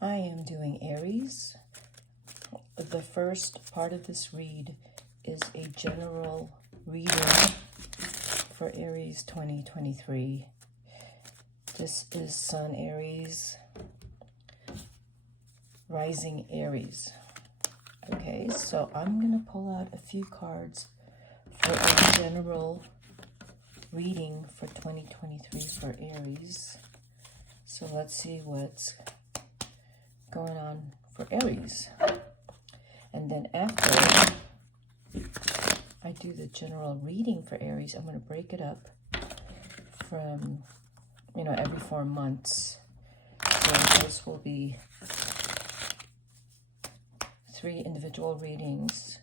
I am doing Aries. The first part of this read is a general reading for Aries 2023. This is Sun Aries, Rising Aries. Okay, so I'm going to pull out a few cards for a general reading for 2023 for Aries. So let's see what's going on for Aries. And then after I do the general reading for Aries, I'm going to break it up from, every 4 months. So this will be 3 individual readings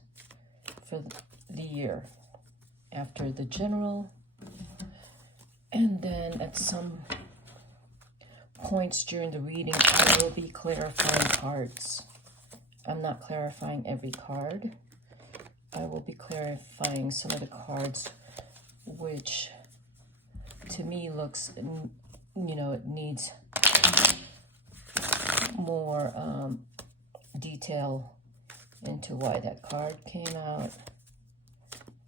for the year after the general. And then at some points during the reading, I will be clarifying cards. I'm not clarifying every card. I will be clarifying some of the cards which to me looks, it needs more detail into why that card came out.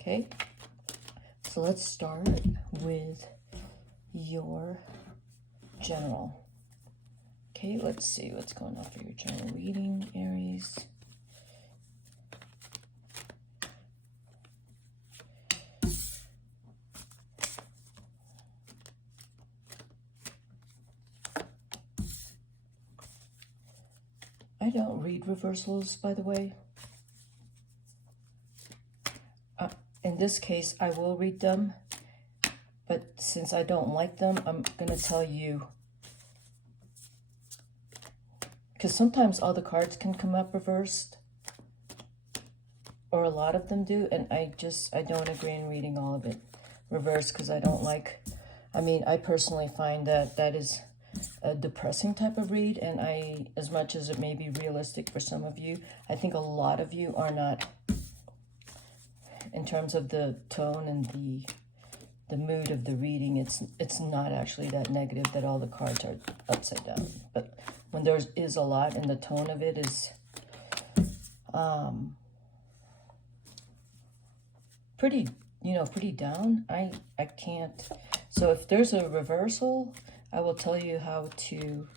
Okay, so let's start with your general. Okay, let's see what's going on for your general reading, Aries. I don't read reversals, by the way. In this case, I will read them, but since I don't like them, I'm going to tell you. Because sometimes all the cards can come up reversed, or a lot of them do, and I don't agree in reading all of it reversed because I don't like, I personally find that is a depressing type of read, and as much as it may be realistic for some of you, I think a lot of you are not, in terms of the tone and the mood of the reading, it's not actually that negative that all the cards are upside down. But when there is a lot and the tone of it is pretty down, I can't. So if there's a reversal, I will tell you how to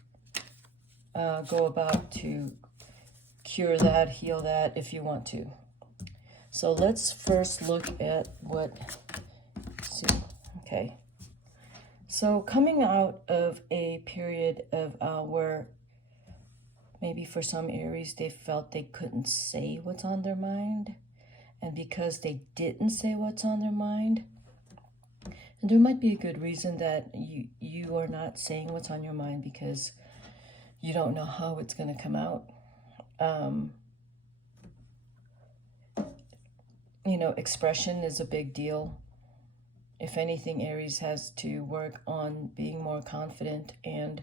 go about to cure that, heal that if you want to. So let's first look at okay. So coming out of a period of where maybe for some Aries, they felt they couldn't say what's on their mind. And because they didn't say what's on their mind, and there might be a good reason that you are not saying what's on your mind because you don't know how it's going to come out. Expression is a big deal. If anything, Aries has to work on being more confident and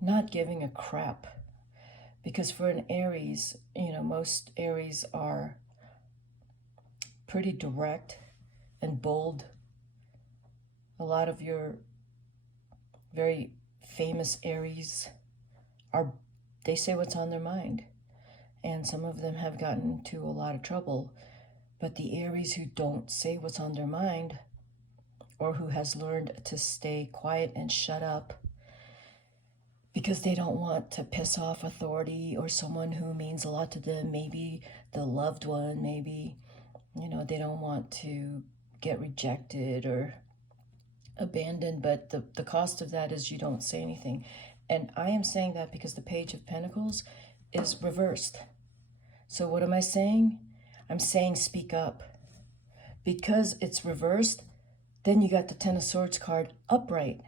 not giving a crap. Because for an Aries, most Aries are pretty direct and bold. A lot of your very famous Aries they say what's on their mind. And some of them have gotten into a lot of trouble. But the Aries who don't say what's on their mind, or who has learned to stay quiet and shut up because they don't want to piss off authority or someone who means a lot to them, maybe the loved one, maybe, they don't want to get rejected or abandoned, but the cost of that is you don't say anything. And I am saying that because the Page of Pentacles is reversed. So what am I saying? I'm saying speak up. Because it's reversed, then you got the Ten of Swords card upright.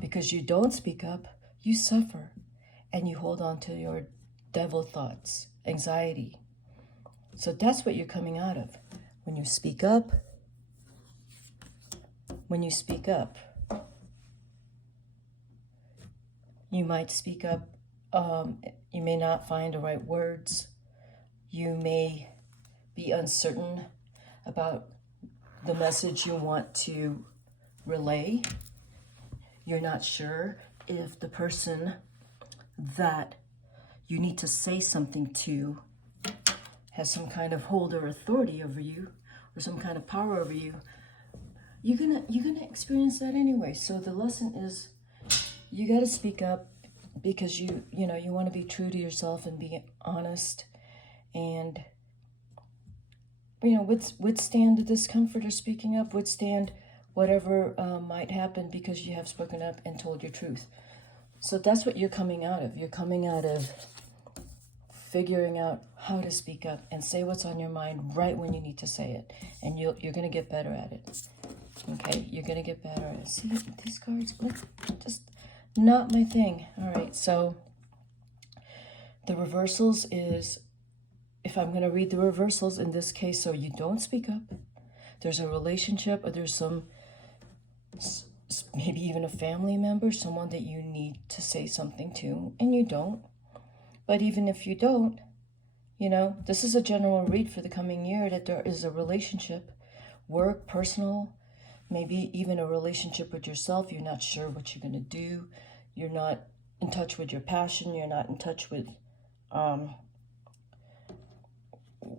Because you don't speak up, you suffer. And you hold on to your devil thoughts, anxiety. So that's what you're coming out of. When you speak up, you might speak up. You may not find the right words. You may be uncertain about the message you want to relay. You're not sure if the person that you need to say something to has some kind of hold or authority over you, or some kind of power over you, you're gonna experience that anyway. So the lesson is, you got to speak up, because you want to be true to yourself and be honest, and withstand the discomfort of speaking up, withstand whatever might happen, because you have spoken up and told your truth. So that's what you're coming out of. You're coming out of figuring out how to speak up and say what's on your mind right when you need to say it. And you're going to get better at it. Okay? You're going to get better at it. See, these cards, just not my thing. All right, so the reversals is, if I'm going to read the reversals in this case, so you don't speak up, there's a relationship, or there's some, maybe even a family member, someone that you need to say something to, and you don't. But even if you don't, this is a general read for the coming year, that there is a relationship, work, personal, maybe even a relationship with yourself. You're not sure what you're going to do. You're not in touch with your passion. You're not in touch with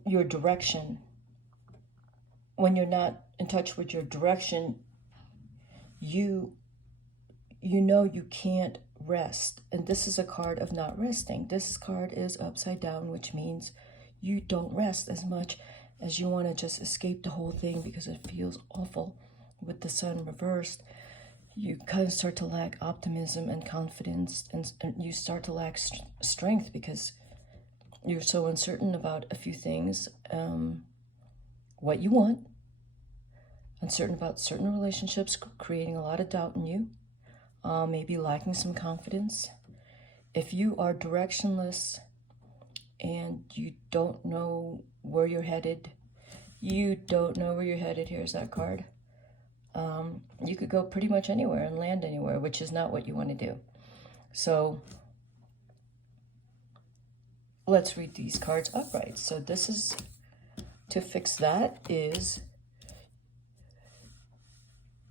your direction. When you're not in touch with your direction, you can't rest. And this is a card of not resting. This card is upside down, which means you don't rest as much as you want to just escape the whole thing, because it feels awful with the sun reversed. You kind of start to lack optimism and confidence, and you start to lack strength, because you're so uncertain about a few things, what you want, uncertain about certain relationships, creating a lot of doubt in you, maybe lacking some confidence. If you are directionless and you don't know where you're headed, here's that card. You could go pretty much anywhere and land anywhere, which is not what you want to do. So let's read these cards upright. So this is, to fix that is,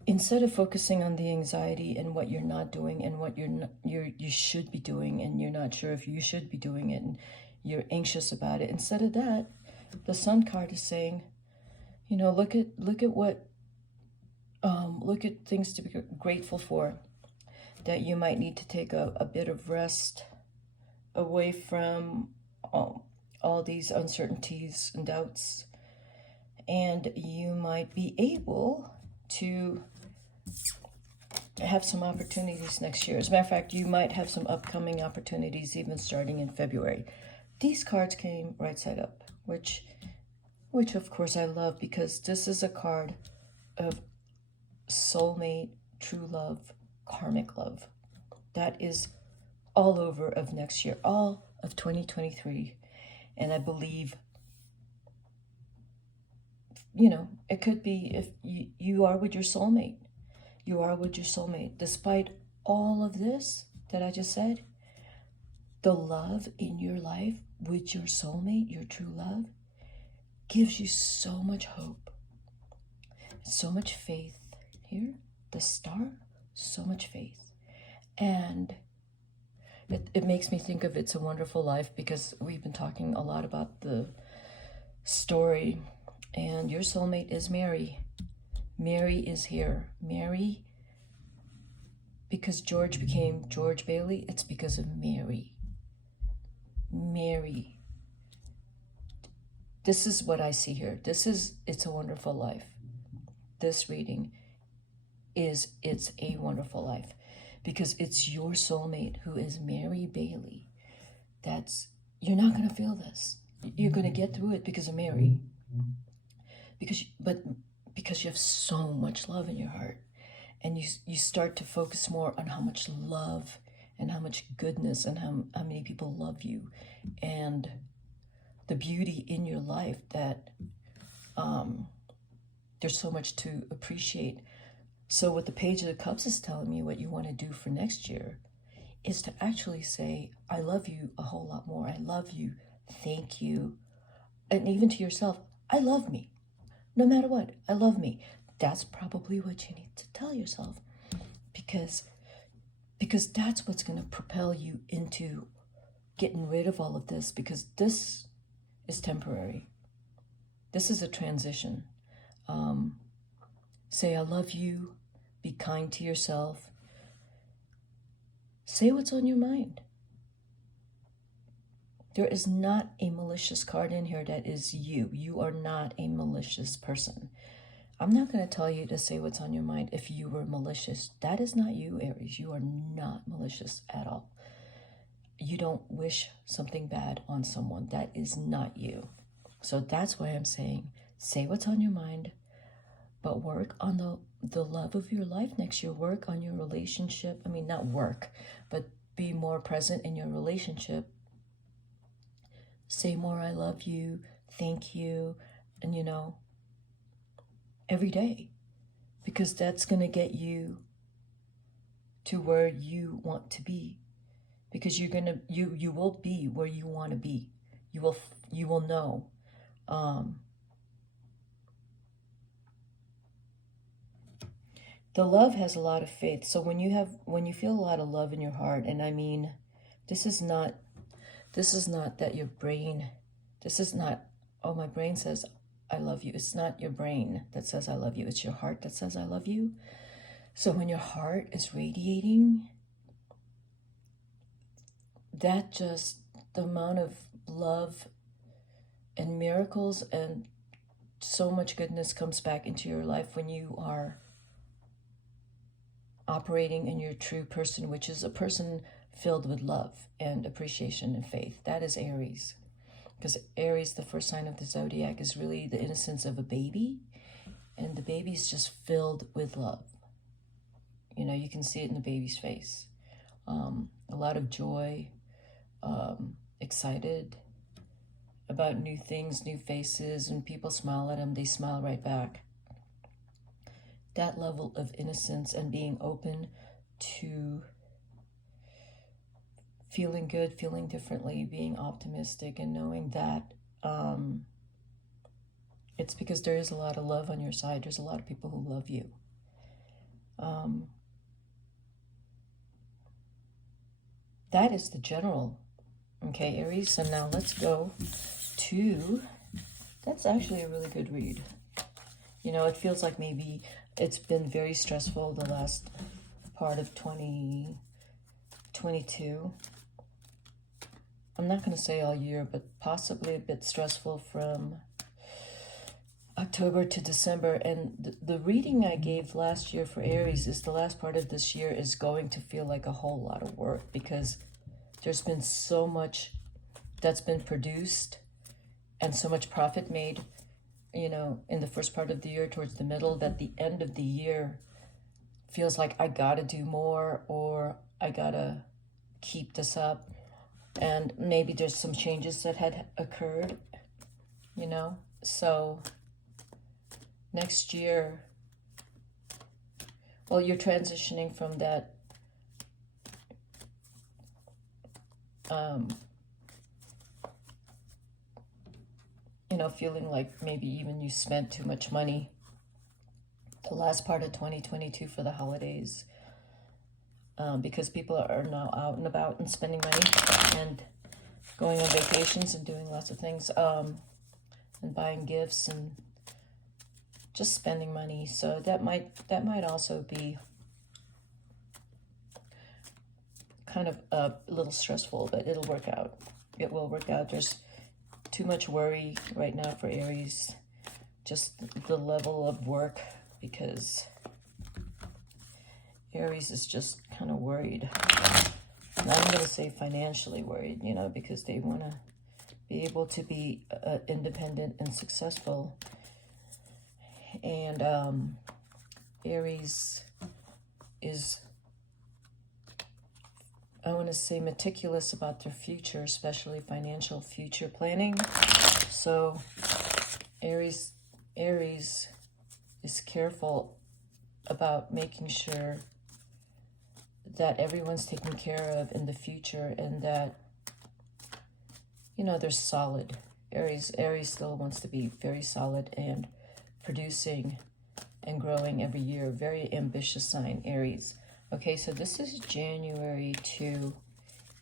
instead of focusing on the anxiety and what you're not doing and what you should be doing, and you're not sure if you should be doing it, and you're anxious about it, instead of that, the Sun card is saying, look at what, look at things to be grateful for, that you might need to take a bit of rest away from all these uncertainties and doubts, and you might be able to have some opportunities next year. As a matter of fact, you might have some upcoming opportunities even starting in February. These cards came right side up, which of course I love, because this is a card of soulmate, true love, karmic love. That is all over of next year, all of 2023. And I believe, it could be, if you are with your soulmate, despite all of this that I just said, the love in your life with your soulmate, your true love, gives you so much hope, so much faith. Here, the star, so much faith. And it makes me think of It's a Wonderful Life, because we've been talking a lot about the story, and your soulmate is Mary. Mary is here. Mary, because George became George Bailey, it's because of Mary. Mary. This is what I see here. This is It's a Wonderful Life. This reading is It's a Wonderful Life, because it's your soulmate who is Mary Bailey. You're not going to feel this. You're going to get through it because of Mary. Because you have so much love in your heart, and you start to focus more on how much love and how much goodness and how many people love you, and the beauty in your life, that there's so much to appreciate. So what the Page of the Cups is telling me, what you want to do for next year, is to actually say, I love you a whole lot more. I love you. Thank you. And even to yourself, I love me. No matter what, I love me. That's probably what you need to tell yourself, because that's what's going to propel you into getting rid of all of this, because this is temporary. This is a transition. Say, I love you. Be kind to yourself. Say what's on your mind. There is not a malicious card in here that is you. You are not a malicious person. I'm not going to tell you to say what's on your mind if you were malicious. That is not you, Aries. You are not malicious at all. You don't wish something bad on someone. That is not you. So that's why I'm saying, say what's on your mind, but work on the love of your life next year. Work on your relationship. I mean, not work, but be more present in your relationship. Say more, I love you, thank you, and every day, because that's going to get you to where you want to be, because you will be where you want to be. You will know. The love has a lot of faith. So when you feel a lot of love in your heart, and I mean, this is not that your brain, this is not, oh, my brain says I love you. It's not your brain that says I love you. It's your heart that says I love you. So when your heart is radiating, that just, the amount of love and miracles and so much goodness comes back into your life when you are operating in your true person, which is a person filled with love and appreciation and faith. That is Aries. Because Aries, the first sign of the zodiac, is really the innocence of a baby. And the baby's just filled with love. You can see it in the baby's face. A lot of joy, excited about new things, new faces. And people smile at them, they smile right back. That level of innocence and being open to feeling good, feeling differently, being optimistic, and knowing that it's because there is a lot of love on your side. There's a lot of people who love you. That is the general. Okay, Aries. So now let's go to, that's actually a really good read. It feels like maybe it's been very stressful the last part of 2022. I'm not going to say all year, but possibly a bit stressful from October to December. And the reading I gave last year for Aries is the last part of this year is going to feel like a whole lot of work, because there's been so much that's been produced and so much profit made, in the first part of the year towards the middle, that the end of the year feels like I gotta do more, or I gotta keep this up. And maybe there's some changes that had occurred, so next year, well, you're transitioning from that feeling like maybe even you spent too much money the last part of 2022 for the holidays, because people are now out and about and spending money and going on vacations and doing lots of things, and buying gifts and just spending money. So that might also be kind of a little stressful, but it'll work out. It will work out. There's too much worry right now for Aries, just the level of work, because Aries is just kind of worried. And I'm going to say financially worried, because they want to be able to be independent and successful. And Aries is, I want to say, meticulous about their future, especially financial future planning. So Aries is careful about making sure that everyone's taken care of in the future, and that, they're solid. Aries still wants to be very solid and producing and growing every year. Very ambitious sign, Aries. Okay, so this is January to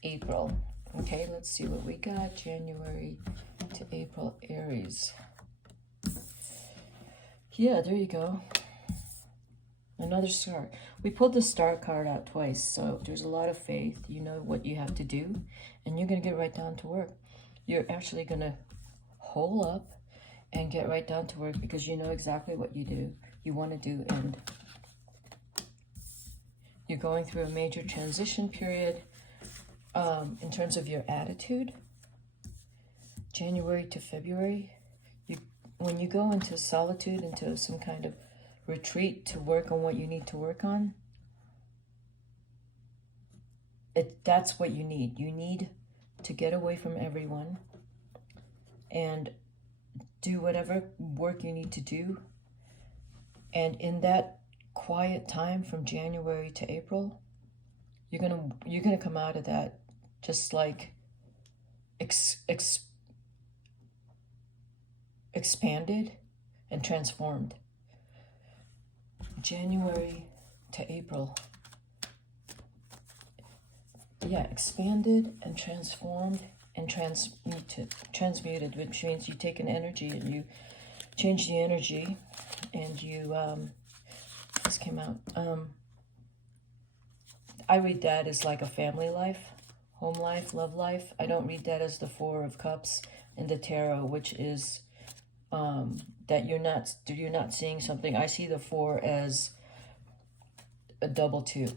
April. Okay, let's see what we got. January to April, Aries. Yeah, there you go. Another star. We pulled the star card out twice, so there's a lot of faith. You know what you have to do, and you're going to get right down to work. You're actually going to hole up and get right down to work because you know exactly what you want to do, and you're going through a major transition period in terms of your attitude. January to February, when you go into solitude, into some kind of retreat to work on what you need to work on, that's what you need. You need to get away from everyone and do whatever work you need to do. And in that quiet time from January to April, you're gonna come out of that just like expanded and transformed. January to April. Yeah, expanded and transformed and transmuted, which means you take an energy and you change the energy, and you, this came out, I read that as like a family life, home life, love life. I don't read that as the Four of Cups in the tarot, which is that you're not seeing something. I see the four as a double two.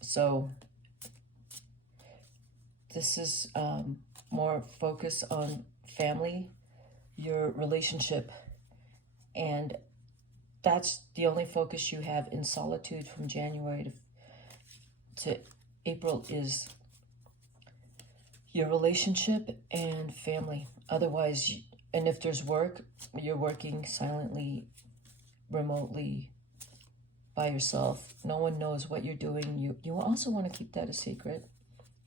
So this is more focus on family, your relationship, and that's the only focus you have in solitude from January to April is your relationship and family. Otherwise, and if there's work, you're working silently, remotely, by yourself. No one knows what you're doing. You also want to keep that a secret.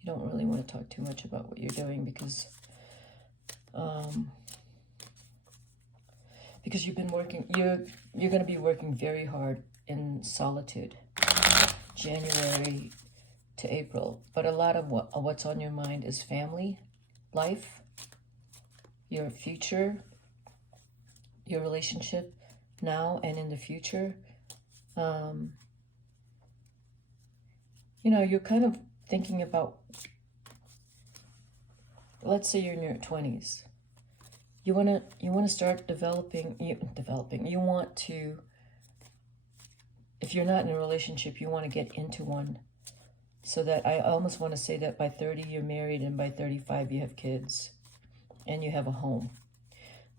You don't really want to talk too much about what you're doing because you've been working. You're going to be working very hard in solitude, January to April. But a lot of what's on your mind is family, life, your future, your relationship now and in the future. You know, you're kind of thinking about, let's say you're in your 20s. You want to start developing. You want to, if you're not in a relationship, you want to get into one. So that I almost want to say that by 30 you're married, and by 35 you have kids and you have a home.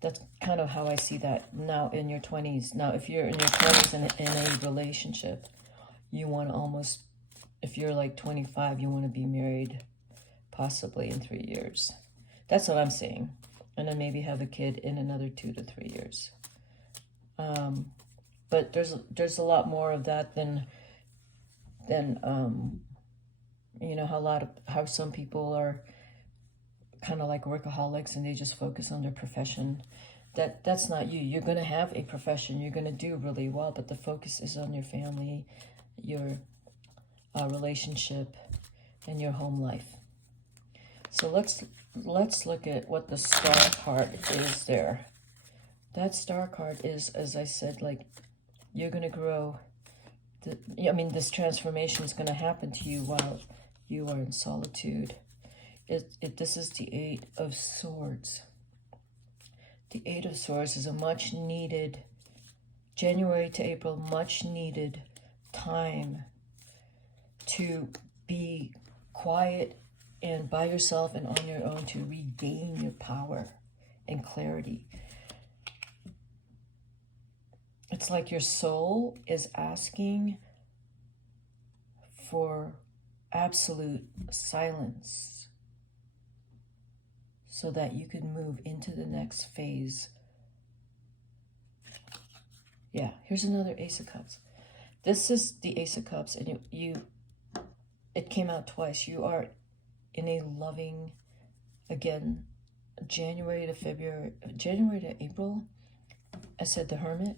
That's kind of how I see that now in your 20s. Now, if you're in your 20s in a relationship, you want to almost, if you're like 25, you want to be married possibly in 3 years. That's what I'm saying. And then maybe have a kid in another 2 to 3 years. But there's a lot more of that than you know, how some people are kind of like workaholics and they just focus on their profession. That's not you. You're going to have a profession. You're going to do really well, but the focus is on your family, your relationship, and your home life. So let's look at what the star card is there. That star card is, as I said, like you're going to grow. This transformation is going to happen to you while you are in solitude. This is the Eight of Swords. The Eight of Swords is a much needed, January to April, much needed time to be quiet and by yourself and on your own to regain your power and clarity. It's like your soul is asking for absolute silence so that you can move into the next phase. Yeah, here's another Ace of Cups. This is the Ace of Cups, and it came out twice. You are in a loving, again, January to April. I said the Hermit.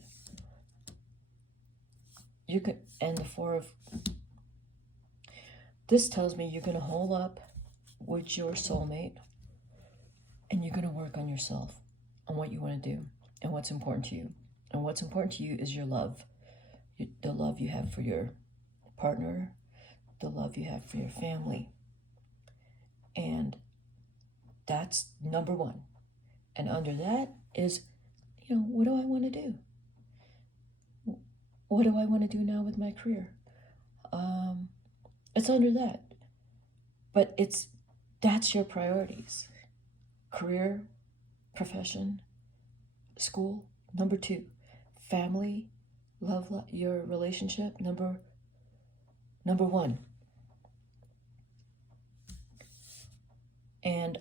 You could, and the Four of, this tells me you're going to hole up with your soulmate, and you're going to work on yourself, on what you want to do, and what's important to you. And what's important to you is your love, the love you have for your partner, the love you have for your family. And that's number one. And under that is, what do I want to do? What do I want to do now with my career? It's under that. But that's your priorities. Career, profession, school, number two. Family, love, your relationship, number one. And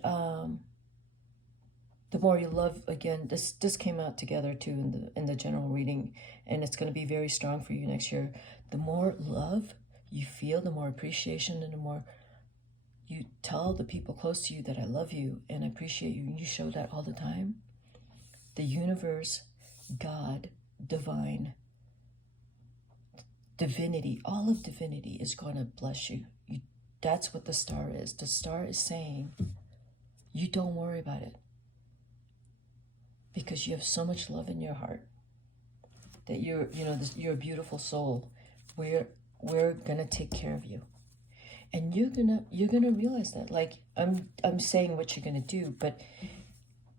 the more you love, again, this came out together too in the general reading, and it's going to be very strong for you next year. The more love you feel, the more appreciation, and the more you tell the people close to you that I love you and I appreciate you, and you show that all the time, the universe, God, divine, divinity, all of divinity is going to bless you. That's what the star is. The star is saying, you don't worry about it, because you have so much love in your heart that you're a beautiful soul. We're gonna take care of you, and you're gonna realize that. Like, I'm saying what you're gonna do, but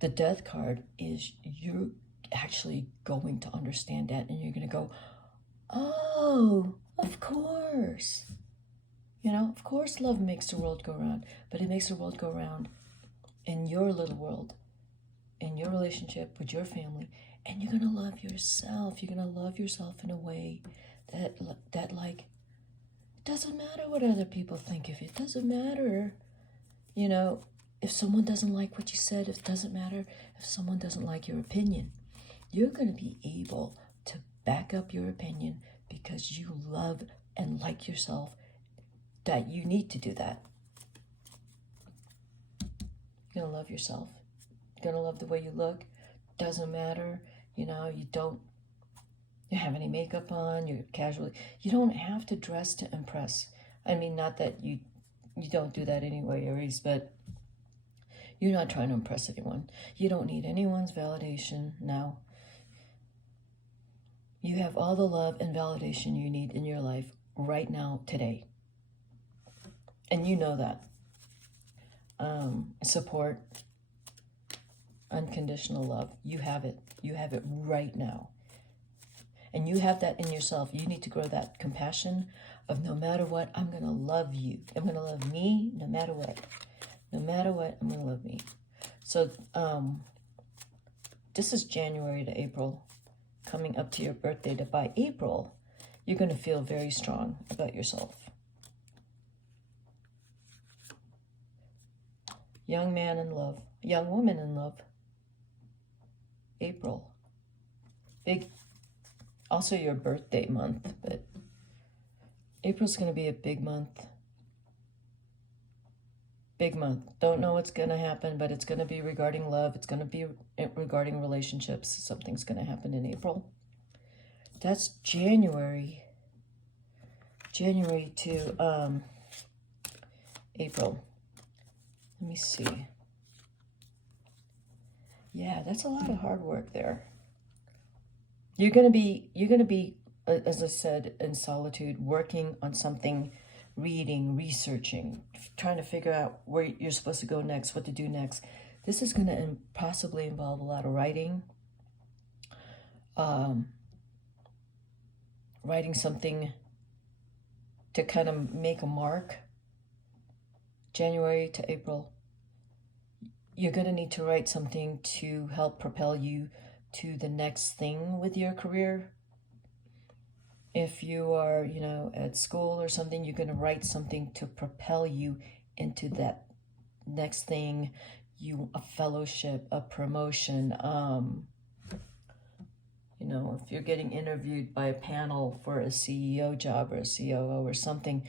the Death card is you're actually going to understand that, and you're gonna go, oh, of course. Of course love makes the world go round, but it makes the world go round in your little world, in your relationship with your family, and you're gonna love yourself. You're gonna love yourself in a way that like, it doesn't matter what other people think of you. It doesn't matter, if someone doesn't like what you said. It doesn't matter if someone doesn't like your opinion. You're gonna be able to back up your opinion because you love and like yourself, that you need to do that. You're gonna love yourself. You're gonna love the way you look. Doesn't matter, you don't have any makeup on, you're casually. You don't have to dress to impress. I mean, not that you don't do that anyway, Aries, but you're not trying to impress anyone. You don't need anyone's validation now. You have all the love and validation you need in your life right now, today. And you know that. Support, unconditional love. You have it. You have it right now. And you have that in yourself. You need to grow that compassion of, no matter what, I'm going to love you. I'm going to love me no matter what. No matter what, I'm going to love me. So this is January to April, coming up to your birthday. That by April, you're going to feel very strong about yourself. Young man in love. Young woman in love. April. Big. Also your birthday month, but April's going to be a big month. Big month. Don't know what's going to happen, but it's going to be regarding love. It's going to be regarding relationships. Something's going to happen in April. That's January. January to April. Let me see. Yeah, that's a lot of hard work there. You're gonna be, as I said, in solitude, working on something, reading, researching, trying to figure out where you're supposed to go next, what to do next. This is going to possibly involve a lot of writing, writing something to kind of make a mark. January to April. You're going to need to write something to help propel you to the next thing with your career. If you are, at school or something, you're going to write something to propel you into that next thing. A fellowship, a promotion. If you're getting interviewed by a panel for a CEO job or a COO or something,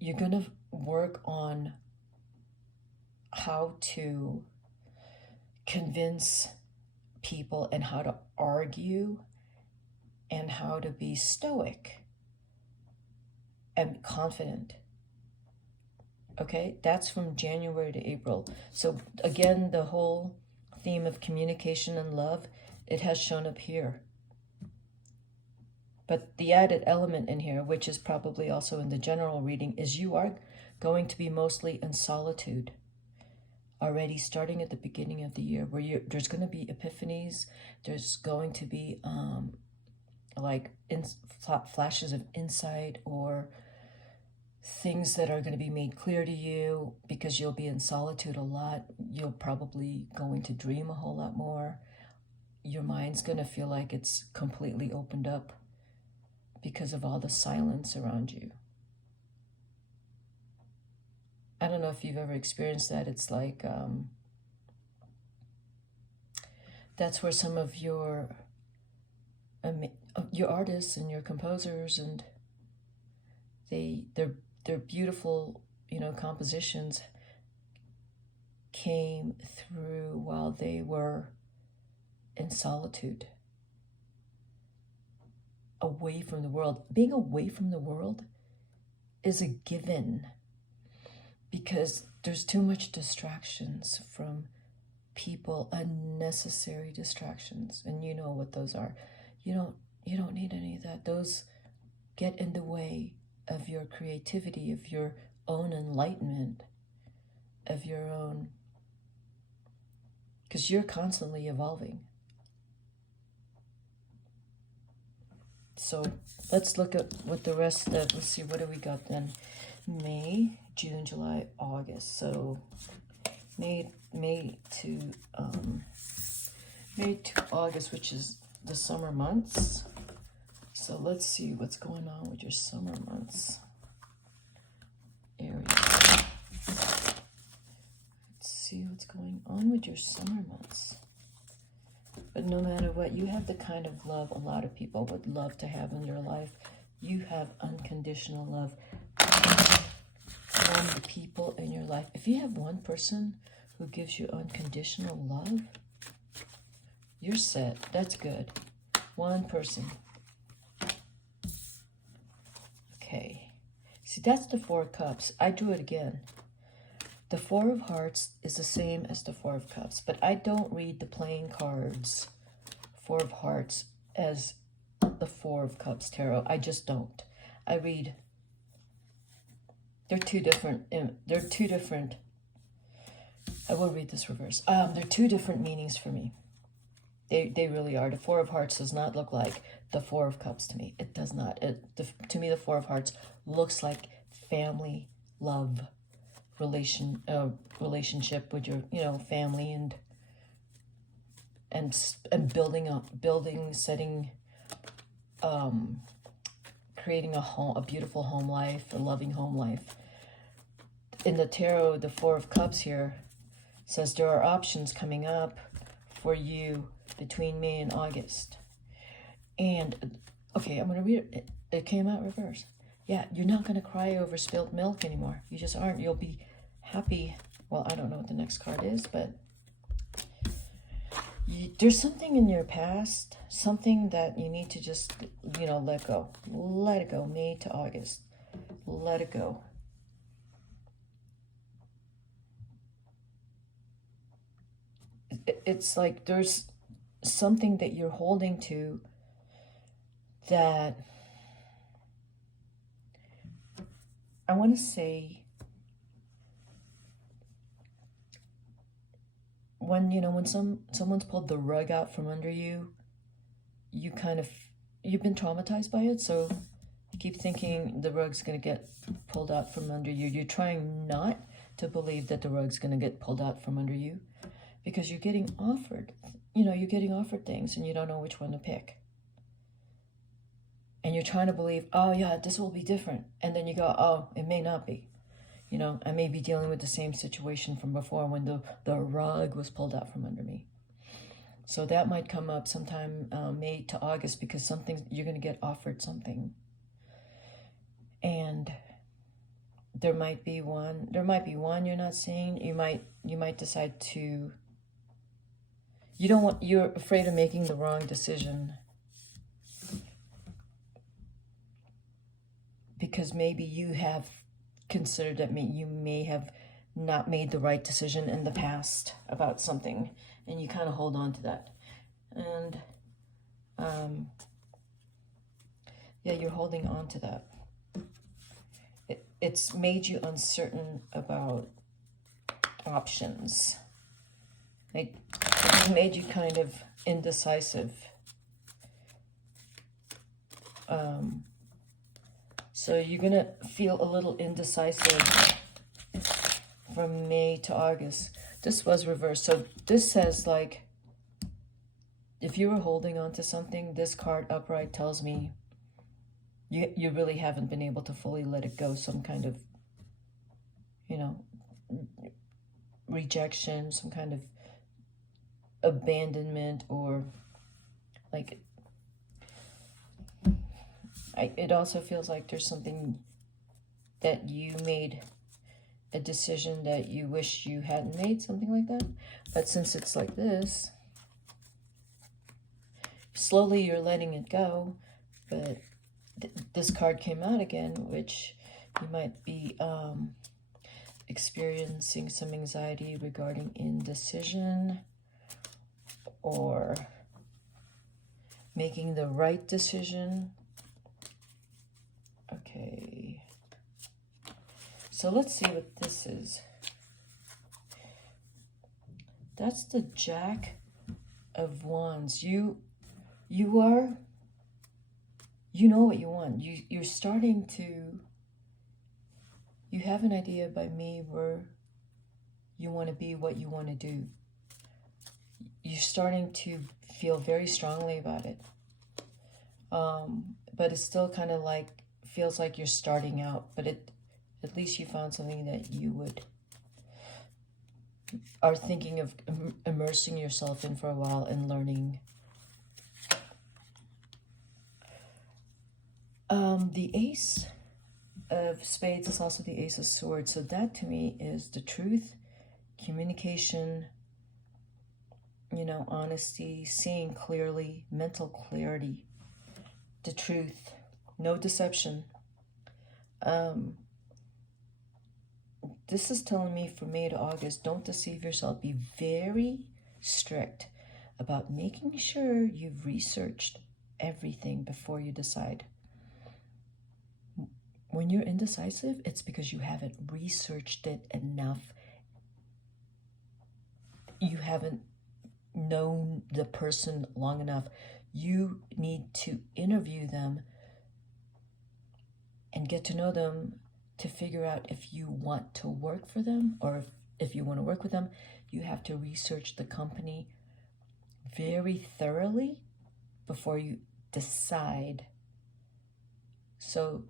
you're going to work on how to convince people and how to argue and how to be stoic and confident. Okay, that's from January to April. So again, the whole theme of communication and love, it has shown up here. But the added element in here, which is probably also in the general reading, is you are going to be mostly in solitude already, starting at the beginning of the year, where there's going to be epiphanies. There's going to be like flashes of insight, or things that are going to be made clear to you because you'll be in solitude a lot. You're probably going to dream a whole lot more. Your mind's going to feel like it's completely opened up because of all the silence around you. I don't know if you've ever experienced that. It's like that's where some of your artists and your composers, and their beautiful, compositions came through while they were in solitude, away from the world. Being away from the world is a given, because there's too much distractions from people, unnecessary distractions, and you know what those are. You don't need any of that. Those get in the way of your creativity, of your own enlightenment, of your own, because you're constantly evolving. So let's look at what the rest of, let's see, what do we got then? May, June, July, August. So May to August, which is the summer months. So let's see what's going on with your summer months, Aries. Let's see what's going on with your summer months. But no matter what, you have the kind of love a lot of people would love to have in your life. You have unconditional love from the people in your life. If you have one person who gives you unconditional love, you're set. That's good. One person. Okay. See, that's the Four of Cups. I drew it again. The Four of Hearts is the same as the Four of Cups, but I don't read the playing cards, Four of Hearts, as the Four of Cups tarot. I just don't. I read, they're two different, I will read this reverse. They're two different meanings for me. They really are. The Four of Hearts does not look like the Four of Cups to me. It does not. To me, the Four of Hearts looks like family, love, relationship with your family, and building, setting, creating a beautiful home life, a loving home life. In the tarot, the Four of Cups here says there are options coming up for you between May and August. And okay, I'm going to read it. It came out reverse. Yeah, you're not going to cry over spilt milk anymore. You just aren't. You'll be happy. Well, I don't know what the next card is, but there's something in your past, something that you need to just, let go. Let it go. May to August. Let it go. It's like there's something that you're holding to that, I want to say, when someone's pulled the rug out from under you, you've been traumatized by it, so you keep thinking the rug's going to get pulled out from under you. You're trying not to believe that the rug's going to get pulled out from under you, because you're getting offered things and you don't know which one to pick. And you're trying to believe, oh yeah, this will be different. And then you go, oh, it may not be. I may be dealing with the same situation from before when the rug was pulled out from under me. So that might come up sometime May to August, because you're going to get offered something. And there might be one you're not seeing. You might decide to, you're afraid of making the wrong decision, because maybe you have consider that you may have not made the right decision in the past about something, and you kind of hold on to that. And yeah, you're holding on to that. It's made you uncertain about options. It made you kind of indecisive. So you're going to feel a little indecisive from May to August. This was reversed. So this says, like, if you were holding on to something, this card upright tells me you really haven't been able to fully let it go. Some kind of, you know, rejection, some kind of abandonment, or like, it also feels like there's something that you made a decision that you wish you hadn't made, something like that. But since it's like this, slowly you're letting it go. But this card came out again, which you might be experiencing some anxiety regarding indecision, or making the right decision. Okay, so let's see what this is. That's the Jack of Wands. You know what you want. You're starting to, you have an idea by May where you want to be, what you want to do. You're starting to feel very strongly about it. But it's still kind of like, feels like you're starting out, but at least you found something that you are thinking of immersing yourself in for a while and learning. The Ace of Spades is also the Ace of Swords. So that to me is the truth, communication, honesty, seeing clearly, mental clarity, the truth, no deception. This is telling me from May to August, don't deceive yourself. Be very strict about making sure you've researched everything before you decide. When you're indecisive, it's because you haven't researched it enough. You haven't known the person long enough. You need to interview them and get to know them to figure out if you want to work for them, or if you want to work with them. You have to research the company very thoroughly before you decide. So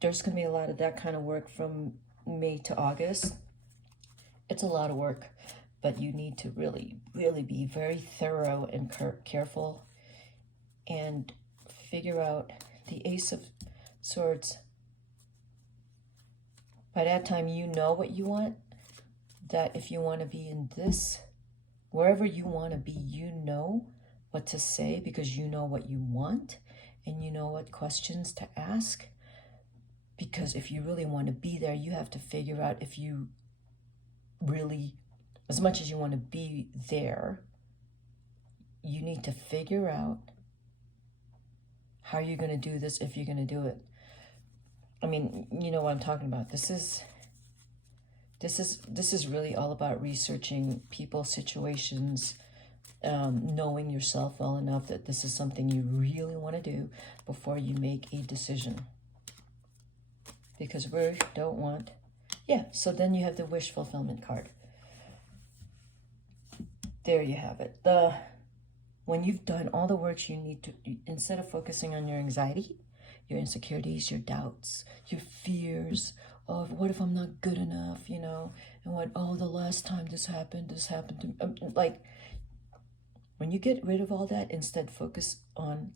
there's going to be a lot of that kind of work from May to August. It's a lot of work, but you need to really, really be very thorough and careful and figure out the Ace of Swords. By that time, you know what you want, that if you want to be in this, wherever you want to be, you know what to say because you know what you want and you know what questions to ask. Because if you really want to be there, you have to figure out if you really, as much as you want to be there, you need to figure out how you're going to do this if you're going to do it. I mean, you know what I'm talking about. This is really all about researching people, situations, knowing yourself well enough that this is something you really want to do before you make a decision. Because we don't want, so then you have the wish fulfillment card. There you have it. When you've done all the work you need to, instead of focusing on your anxiety, your insecurities, your doubts, your fears of what if I'm not good enough, and what, the last time this happened to me. Like, when you get rid of all that, instead focus on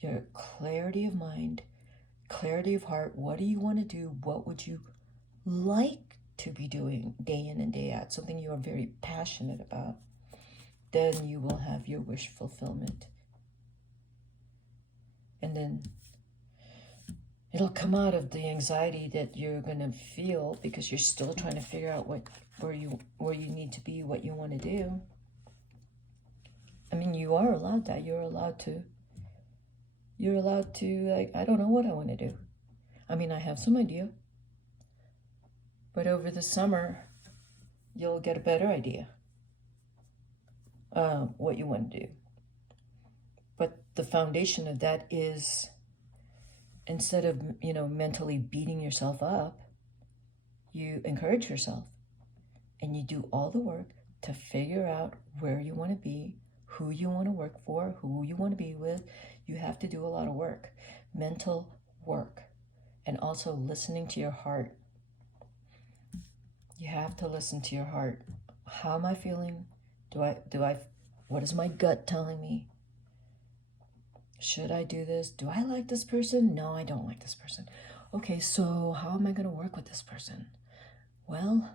your clarity of mind, clarity of heart. What do you want to do? What would you like to be doing day in and day out? Something you are very passionate about. Then you will have your wish fulfillment. And then It'll come out of the anxiety that you're going to feel because you're still trying to figure out where you need to be, what you want to do. I mean, you are allowed that. You're allowed to, like, I don't know what I want to do. I mean, I have some idea. But over the summer, you'll get a better idea what you want to do. But the foundation of that is, instead of, mentally beating yourself up, you encourage yourself and you do all the work to figure out where you want to be, who you want to work for, who you want to be with. You have to do a lot of work, mental work, and also listening to your heart. You have to listen to your heart. How am I feeling? What is my gut telling me? Should I do this? Do I like this person? No, I don't like this person. Okay, so how am I going to work with this person? Well,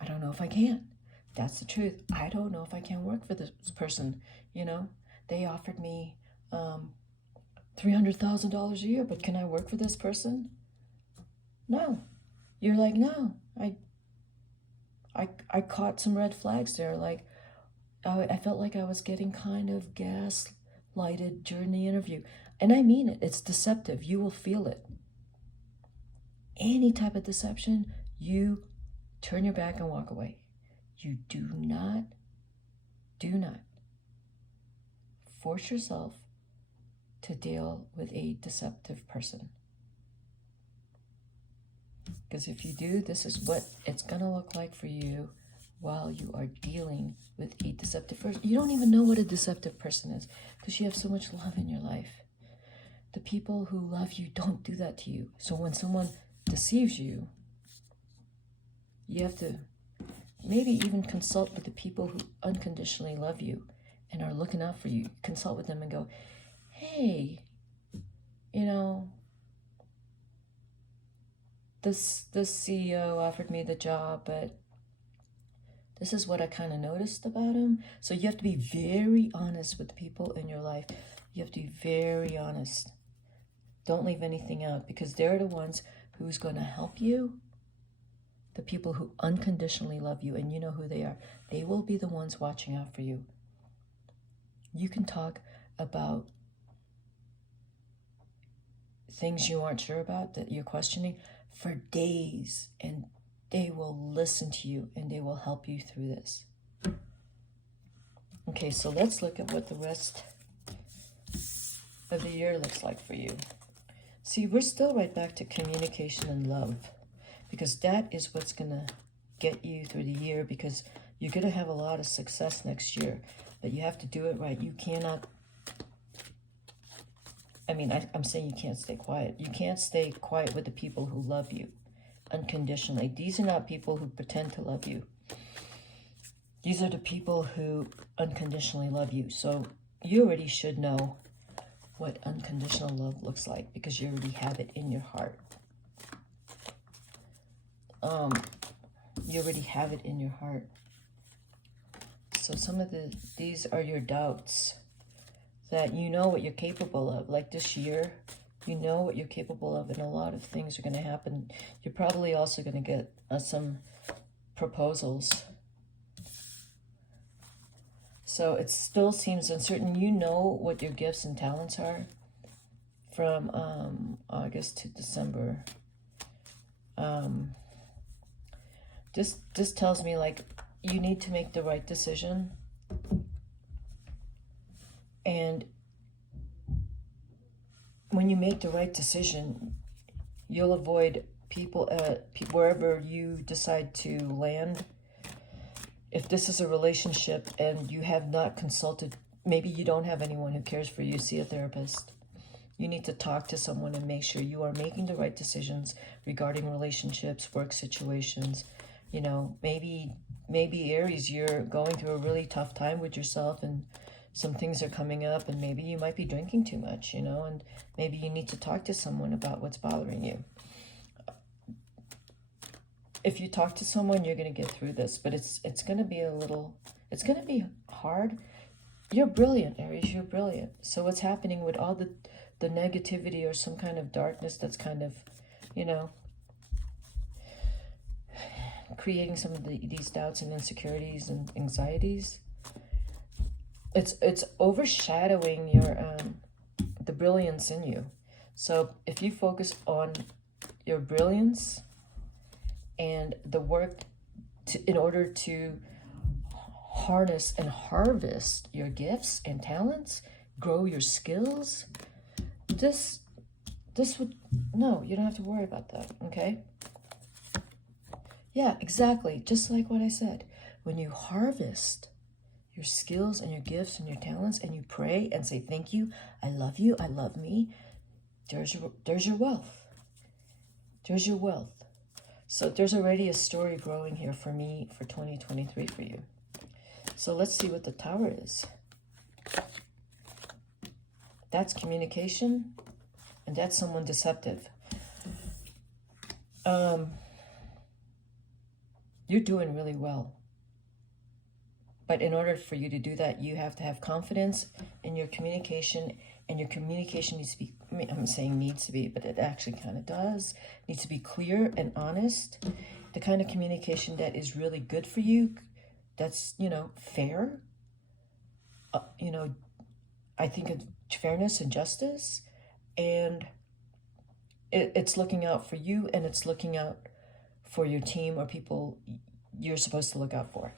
I don't know if I can. That's the truth. I don't know if I can work for this person. They offered me $300,000 a year, but can I work for this person? No. You're like, no. I caught some red flags there. Like, I felt like I was getting kind of gaslighted during the interview. And I mean it. It's deceptive. You will feel it. Any type of deception, you turn your back and walk away. You do not force yourself to deal with a deceptive person. Because if you do, this is what it's going to look like for you while you are dealing with a deceptive person. You don't even know what a deceptive person is because you have so much love in your life. The people who love you don't do that to you. So when someone deceives you, you have to maybe even consult with the people who unconditionally love you and are looking out for you. Consult with them and go, hey, this CEO offered me the job, but this is what I kind of noticed about him. So you have to be very honest with the people in your life. You have to be very honest. Don't leave anything out because they're the ones who's going to help you. The people who unconditionally love you, and you know who they are. They will be the ones watching out for you. You can talk about things you aren't sure about, that you're questioning, for days, and they will listen to you and they will help you through this. Okay, so let's look at what the rest of the year looks like for you. See, we're still right back to communication and love, because that is what's going to get you through the year, because you're going to have a lot of success next year, but you have to do it right. You cannot, I'm saying you can't stay quiet. You can't stay quiet with the people who love you unconditionally. These are not people who pretend to love you. These are the people who unconditionally love you. So you already should know what unconditional love looks like because you already have it in your heart. You already have it in your heart. So some of these are your doubts, that you know what you're capable of. Like this year, you know what you're capable of, and a lot of things are going to happen. You're probably also going to get some proposals. So it still seems uncertain. You know what your gifts and talents are from August to December. This tells me, like, you need to make the right decision. And when you make the right decision, you'll avoid people wherever you decide to land. If this is a relationship and you have not consulted, maybe you don't have anyone who cares for you, see a therapist. You need to talk to someone and make sure you are making the right decisions regarding relationships, work situations. Maybe Aries, you're going through a really tough time with yourself and some things are coming up, and maybe you might be drinking too much, and maybe you need to talk to someone about what's bothering you. If you talk to someone, you're going to get through this, but it's going to be it's going to be hard. You're brilliant, Aries, you're brilliant. So what's happening with all the the negativity or some kind of darkness that's kind of, you know, creating some of these doubts and insecurities and anxieties. It's overshadowing your the brilliance in you. So if you focus on your brilliance and the work in order to harness and harvest your gifts and talents, grow your skills, this would, no, you don't have to worry about that, okay? Yeah, exactly. Just like what I said. When you harvest your skills and your gifts and your talents and you pray and say, thank you, I love me, there's your wealth. There's your wealth. So there's already a story growing here for me for 2023 for you. So let's see what the Tower is. That's communication, and that's someone deceptive. You're doing really well. But in order for you to do that, you have to have confidence in your communication, and your communication needs to be, I mean, I'm saying needs to be, but it actually kind of does, needs to be clear and honest. The kind of communication that is really good for you, that's, you know, fair. You know, I think of fairness and justice, and it's looking out for you, and it's looking out for your team or people you're supposed to look out for.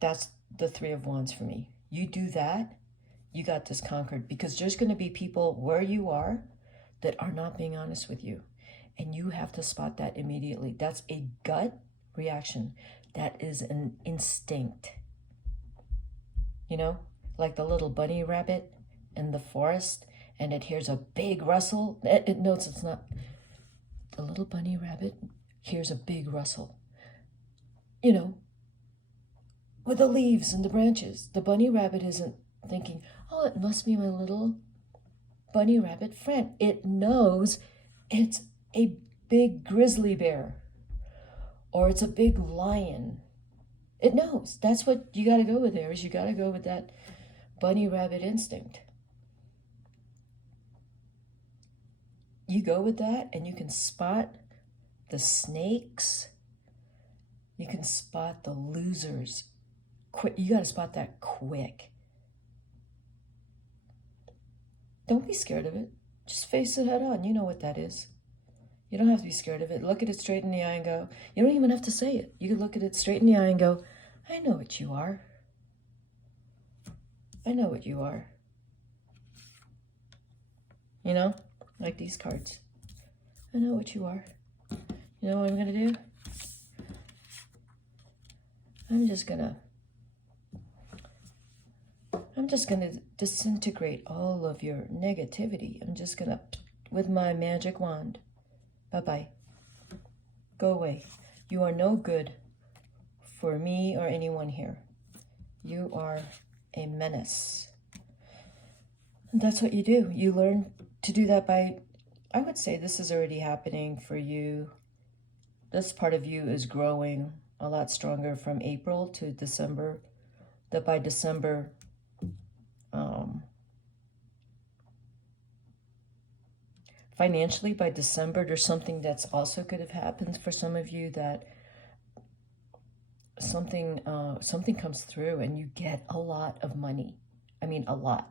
That's the Three of Wands for me. You do that, you got this conquered, because there's going to be people where you are that are not being honest with you, and you have to spot that immediately. That's a gut reaction. That is an instinct. You know, like the little bunny rabbit in the forest, and it hears a big rustle. It knows it's not. The little bunny rabbit hears a big rustle. You know, with the leaves and the branches. The bunny rabbit isn't thinking, oh, it must be my little bunny rabbit friend. It knows it's a big grizzly bear, or it's a big lion. It knows. That's what you got to go with there, is you got to go with that bunny rabbit instinct. You go with that, and you can spot the snakes. You can spot the losers. Quick, you got to spot that quick. Don't be scared of it. Just face it head on. You know what that is. You don't have to be scared of it. Look at it straight in the eye and go, you don't even have to say it. You can look at it straight in the eye and go, I know what you are. I know what you are. You know, like these cards. I know what you are. You know what I'm going to do? I'm just going to disintegrate all of your negativity. I'm just going to, with my magic wand. Bye-bye. Go away. You are no good for me or anyone here. You are a menace. And that's what you do. You learn to do that by, I would say this is already happening for you. This part of you is growing a lot stronger from April to December. That by December, financially, by December, there's something that's also could have happened for some of you, that something comes through and you get a lot of money. I mean, a lot.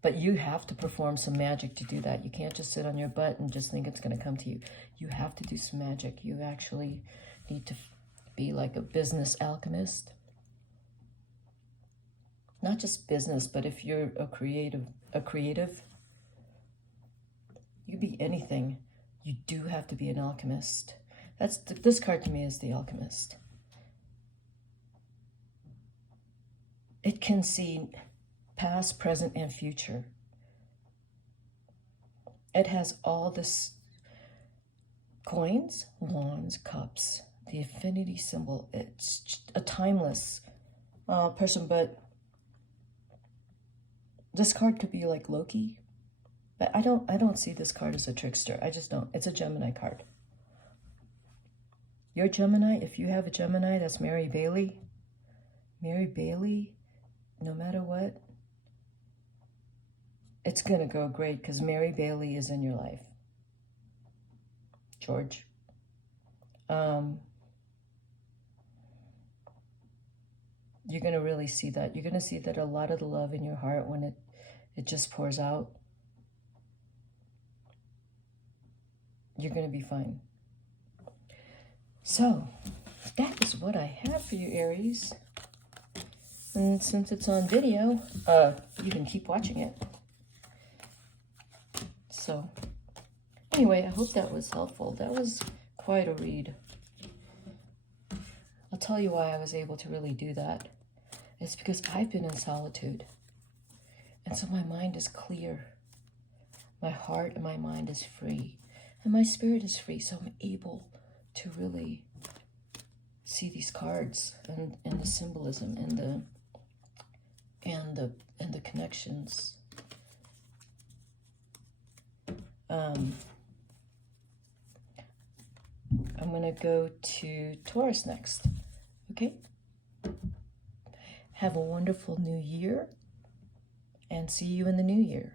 But you have to perform some magic to do that. You can't just sit on your butt and just think it's going to come to you. You have to do some magic. You actually need to be like a business alchemist. Not just business, but if you're a creative, you could be anything. You do have to be an alchemist. This card to me is the alchemist. It can see past, present, and future. It has all this coins, wands, cups, the infinity symbol. It's a timeless person, but this card could be like Loki. But I don't see this card as a trickster. I just don't. It's a Gemini card. Your Gemini, if you have a Gemini, that's Mary Bailey. Mary Bailey, no matter what, it's going to go great because Mary Bailey is in your life. George. You're going to really see that. You're going to see that a lot of the love in your heart, when it just pours out, you're going to be fine. So, that is what I have for you, Aries. And since it's on video, you can keep watching it. So, anyway, I hope that was helpful. That was quite a read. I'll tell you why I was able to really do that. It's because I've been in solitude. And so my mind is clear. My heart and my mind is free. And my spirit is free. So I'm able to really see these cards and the symbolism and the connections. I'm going to go to Taurus next. Okay? Have a wonderful new year, and see you in the new year.